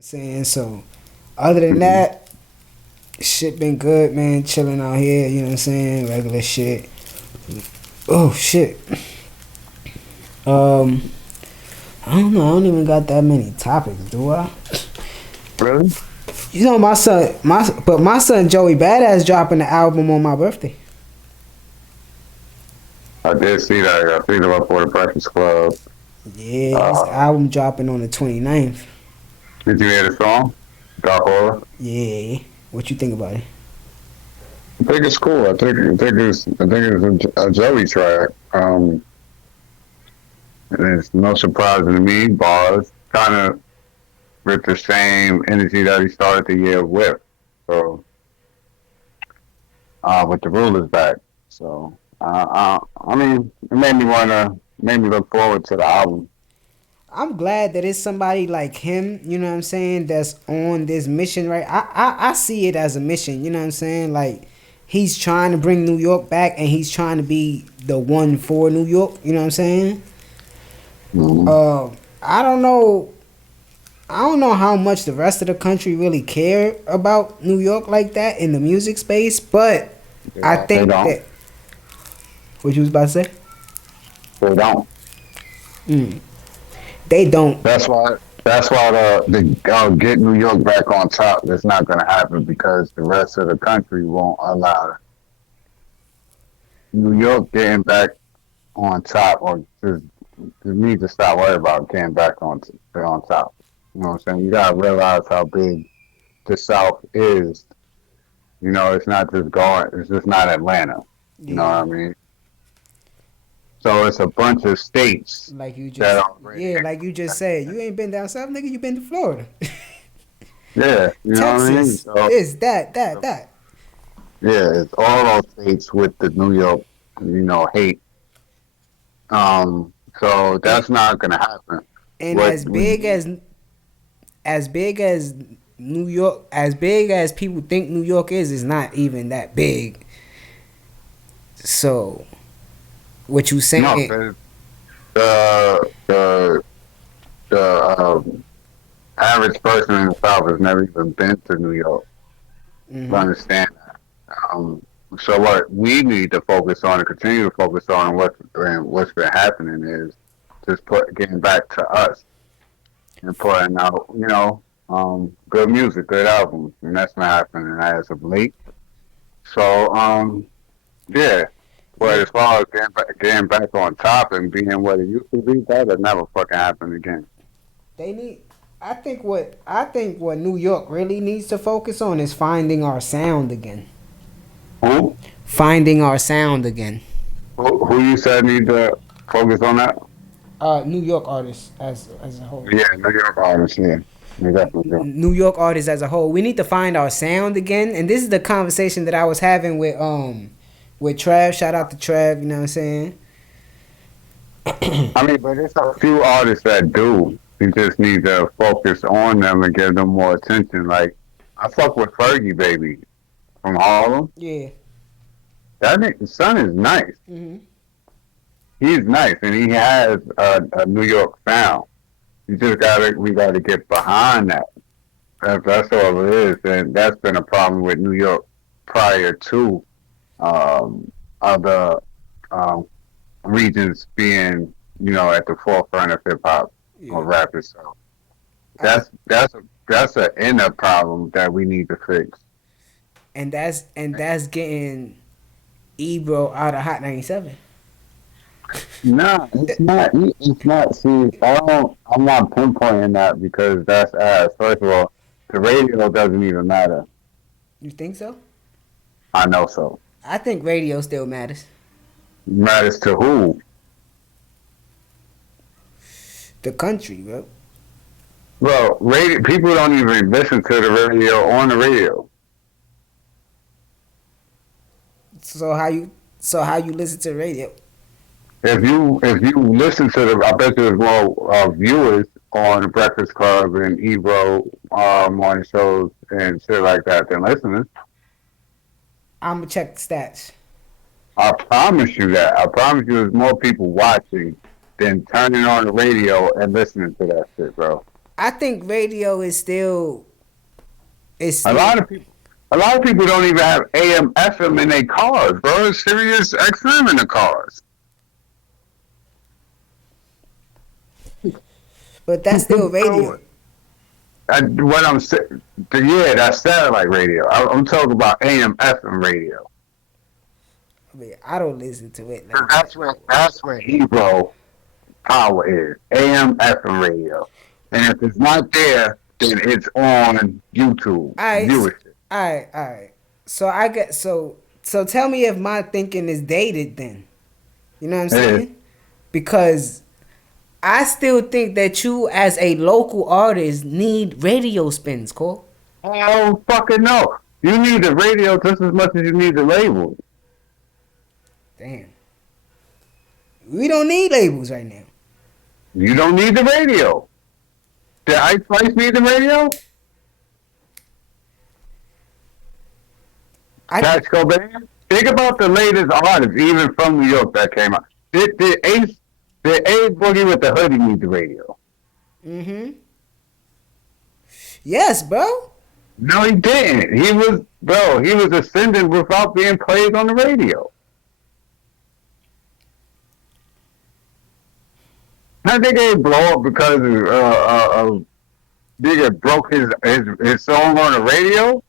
Saying so. Other than Hmm. that, shit been good, man. Chilling out here, you know what I'm saying? Regular shit. Oh shit. Um, I don't know. I don't even got that many topics, do I? Really? You know, my son Joey BadAss dropping the album on my birthday. I did see that. I seen it before the Breakfast Club. Yeah, his Uh, album dropping on the 29th. did you hear the song? Dark Aura? Yeah. What you think about it? I think it's cool. I think it's a Joey track. And it's no surprise to me. Bars kind of with the same energy that he started the year with. So, with the rulers back. So, I mean, it made me look forward to the album. I'm glad that it's somebody like him, you know what I'm saying, that's on this mission, right? I see it as a mission, you know what I'm saying? Like, he's trying to bring New York back and he's trying to be the one for New York, you know what I'm saying? Mm-hmm. Uh, I don't know. I don't know how much the rest of the country really care about New York like that in the music space, but I They think don't. that what you was about to say? They don't. Mm, they don't. That's why. That's why the get New York back on top. That's not going to happen because the rest of the country won't allow New York getting back on top, or just need to stop worrying about getting back on top. You know what I'm saying? You got to realize how big the South is. You know, it's not just going. It's just not Atlanta. You know what Yeah. I mean? So it's a bunch of states Like you that just already. yeah, like you just said, you ain't been down south, nigga. You been to Florida, Yeah, you know what I mean. Texas. This, that, that, So that. yeah, it's all those states with the New York, hate. So And that's not gonna happen. and What we need, as big as New York, as big as people think New York is not even that big. So what you no, saying? because the the average person in the South has never even been to New York to Hmm. understand that. So what we need to focus on and continue to focus on what's been happening is just getting back to us and putting out, good music, good albums, and that's not happening as of late. So, yeah. But Yeah, as far as getting back on top and being what it used to be, that'll never fucking happen again. they need. I think what New York really needs to focus on is finding our sound again. Who? Finding our sound again. Who you said need to focus on that? New York artists as a whole. Yeah, New York artists. Yeah, they definitely do. New York artists as a whole. We need to find our sound again. And this is the conversation that I was having with Trav. Shout out to Trav, you know what I'm saying? I mean, but there's a few artists that do. You just need to focus on them and give them more attention. Like, I fuck with Fergie, baby, from Harlem. Yeah. That nigga, son is nice. Hmm. He's nice, and he has a New York sound. We gotta get behind that. That's all it is, and that's been a problem with New York prior to um, other um, regions being, at the forefront of hip hop Yeah. or rap itself. I That's an inner problem that we need to fix. and that's getting Ebro out of Hot 97. No, it's not. It's not. See, I'm not pinpointing that because that's ass. First of all, the radio doesn't even matter. You think so? I know so. I think radio still matters. Matters to who? The country, bro. Bro, radio, people don't even listen to the radio on the radio. So how you so how you listen to radio? If you listen to I bet there's more viewers on the Breakfast Club and Ebro morning shows and shit like that than listeners. I'ma check the stats. I promise you that. I promise you there's more people watching than turning on the radio and listening to that shit, bro. I think radio is still is A still lot of people, a lot of people don't even have AM, FM in their cars, bro. It's Sirius XM in the cars. but that's still So, radio. what I'm saying, yeah, that's satellite radio. I'm talking about AM, FM radio. I mean, I don't listen to it 'Cause like that. that's where hero power is. AM, FM radio. And if it's not there, then it's on YouTube. Alright, Viewership. alright. So I get so tell me if my thinking is dated then. You know what I'm It is. saying? Because I still think that you as a local artist need radio spins, Cole. I don't fucking know. You need the radio just as much as you need the label. Damn. We don't need labels right now. You don't need the radio. Did Ice Spice need the radio? I Catch Cobain? Think about the latest artists, even from New York, that came out. Did A Boogie with the hoodie need the radio? mm-hmm. Yes, bro. No, he didn't. He was ascending without being played on the radio. I think they blow up because nigga broke his song on the radio.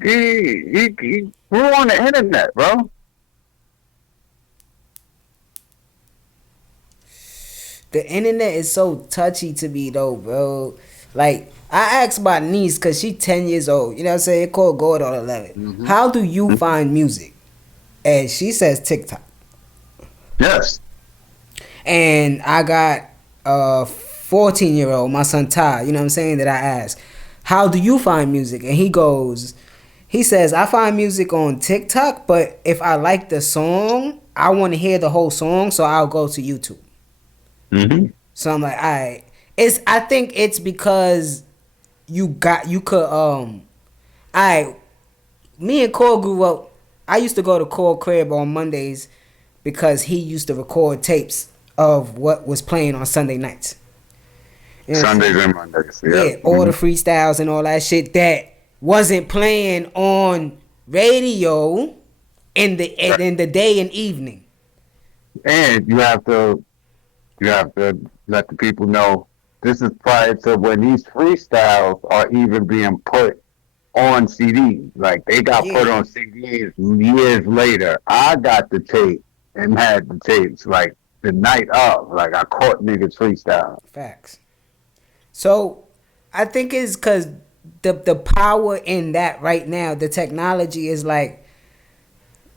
He grew on the internet, bro. The internet is so touchy to me though, bro. Like I asked my niece because she 10 years old. You know what I'm saying? It called Gold on 11. Mm-hmm. How do you find music? And she says TikTok. Yes. And I got a 14-year-old, my son Ty, you know what I'm saying, that I asked, how do you find music? And he says, I find music on TikTok, but if I like the song, I want to hear the whole song, so I'll go to YouTube. Mm-hmm. So I'm like, all right. I think it's because you could all right. Me and Cole grew up. I used to go to Cole crib on Mondays because he used to record tapes of what was playing on Sunday nights. You know, Sundays and Mondays. yeah, all the freestyles and all that shit that wasn't playing on radio in the day and evening. And you have to let the people know this is prior to when these freestyles are even being put on CDs. Like they got put on CDs years later. I got the tape and had the tapes like the night of. Like I caught niggas freestyle. Facts. So I think it's because the power in that right now, the technology is like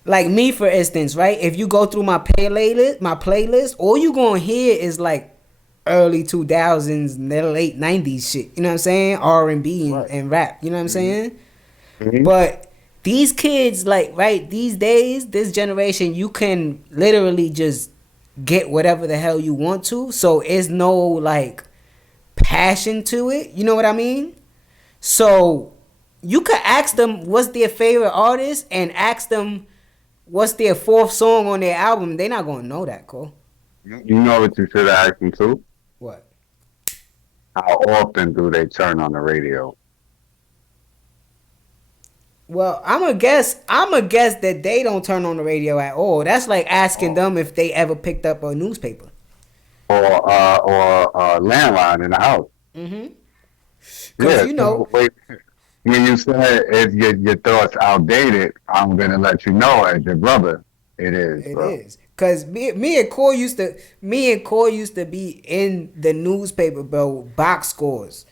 me for instance, right? If you go through my playlist, all you gonna hear is like early 2000s, late 90s shit. You know what I'm saying? R&B and rap. You know what I'm saying? Mm-hmm. But these kids, like, right, these days, this generation, you can literally just get whatever the hell you want to. So it's no like passion to it. You know what I mean? So you could ask them what's their favorite artist and ask them what's their fourth song on their album. They're not gonna know that, Cole. You know what you should ask them too? What? How often do they turn on the radio? Well, I'm a guess that they don't turn on the radio at all. That's like asking them if they ever picked up a newspaper or landline in the house. Mm-hmm. Because Yeah, so wait, when you said if your thoughts outdated, I'm gonna let you know as your brother. It is. It bro. is. Cause me and Core used to be in the newspaper, bro. Box scores.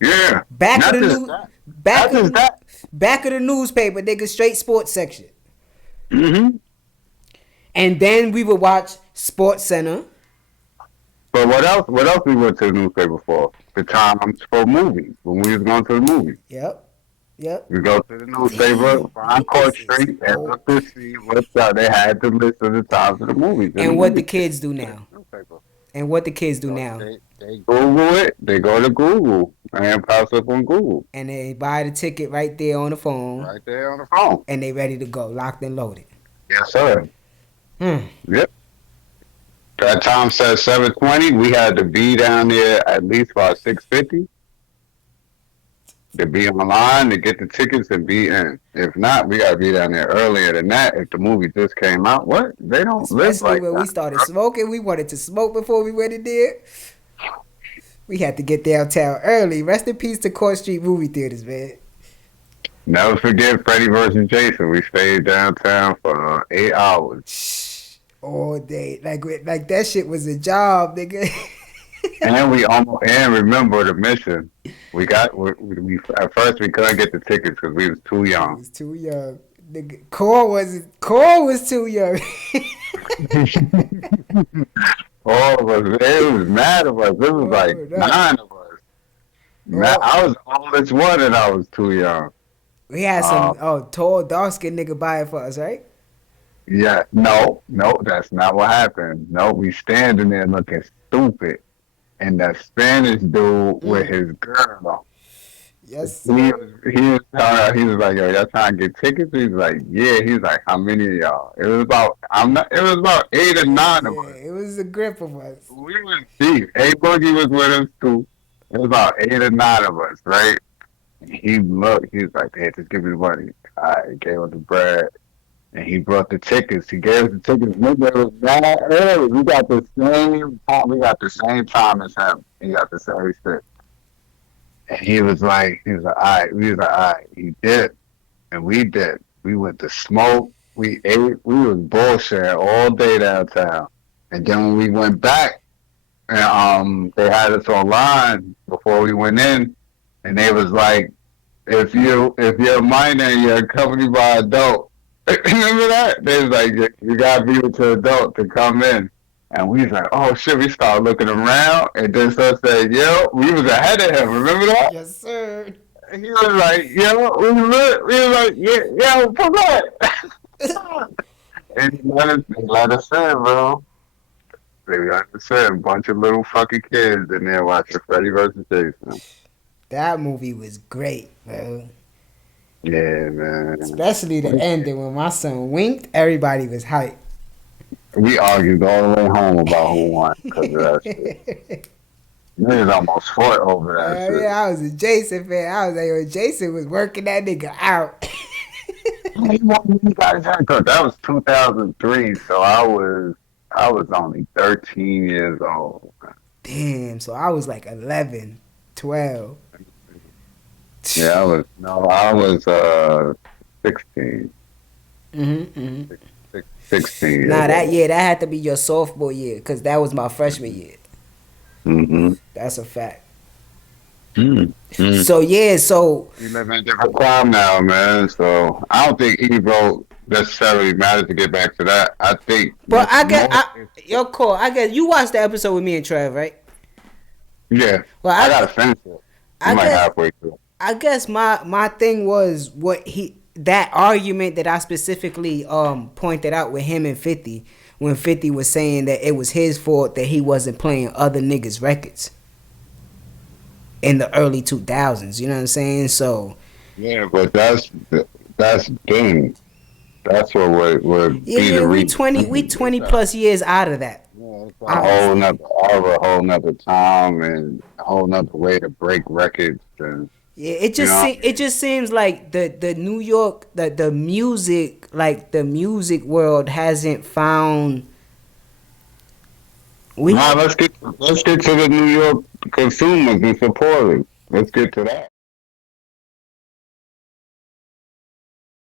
Yeah. Back Not of the just news. that. Back Not of just that. back of the newspaper, nigga, straight sports section. Mm-hmm. And then we would watch Sports Center. But what else? What else we went to the newspaper for? The times for movies when we was going to the movies. Yep. We go to the newspaper, find Court Street, and look to see what they had the list of the times of the movies. And what the kids do now. And what the kids do now. They Google it. They go to Google and pops up on Google. And they buy the ticket right there on the phone. Right there on the phone. And they ready to go, locked and loaded. Yes, sir. Mm. Yep. That time said 7:20. We had to be down there at least by 6:50 to be online to get the tickets and be in. If not, we gotta be down there earlier than that. If the movie just came out, what? They don't live Especially like when we that. started smoking. We wanted to smoke before we went in there. We had to get downtown early. Rest in peace to Court Street movie theaters, man. Never forget Freddy versus Jason. We stayed downtown for 8 hours. All day. Like that shit was a job, nigga. And we almost and remember the mission. We at first we couldn't get the tickets because we was too We young. was too young. Nigga, Core was too young. All of us, it was mad of us. It was like Oh, no. 9 of us. Oh, I was the oldest one, and I was too young. we had Uh, some tall, dark skinned nigga buy it for us, right? yeah, no, that's not what happened. No, we standing there looking stupid, and that Spanish dude with Mm. his girl. Yes, He sir. was he was like, yo, y'all trying to get tickets? He's like, yeah. He's like, how many of y'all? It was about it was about 8 or 9 of us. Yeah, it was a grip of us. We was deep. A Boogie was with us too. It was about 8 or 9 of us, right? He looked, he was like, hey, just give me the money. I gave him the bread. And he brought the tickets. He gave us the tickets. Nigga, it was mad early. We got the same time. We got the same time as him. He got the same shit. And he was like, all right. We was like, all right. He did. And we did. We went to smoke. We ate. We was bullshit all day downtown. And then when we went back, and they had us online before we went in, and they was like, if you're a minor and you're accompanied by an adult, remember that? They was like, you gotta be with your adult to come in. And we was like, oh shit, we started looking around and then so said, yo, we was ahead of him, remember that? Yes, sir. And he was like, yo, we was like, yeah, yo, come on. And they let us in, bro. They let us in, a bunch of little fucking kids in there watching Freddy versus Jason. That movie was great, bro. Yeah, man. Especially the ending when my son winked, everybody was hyped. We argued all the way home about who won because of that shit. Niggas almost fought over that shit. Yeah, I was a Jason fan. I was like, yo, Jason was working that nigga out. That was 2003, so I was only 13 years old. Damn, so I was like 11, 12. Yeah, I was 16. Mm-hmm. 16 Nah, years old. that had to be your sophomore year, because that was my freshman year. Mm-hmm. That's a fact. Mm-hmm. So, yeah, so. We live in a different time now, man. So I don't think Ebro necessarily matters to get back to that. I think. But yo, Cole, I guess you watched the episode with me and Trev, right? Yeah. Well, I gotta finish it. I'm like halfway through. I guess my thing was that argument that I specifically pointed out with him and 50 when 50 was saying that it was his fault that he wasn't playing other niggas' records in the early 2000s. You know what I'm saying? So yeah, but that's been that's what would be yeah, the we reason. 20 plus years out of that. Yeah, it's a whole nother time and a whole nother way to break records and Yeah, it just seems like the New York the music world hasn't found. Let's get to the New York consumers and supporters. Let's get to that.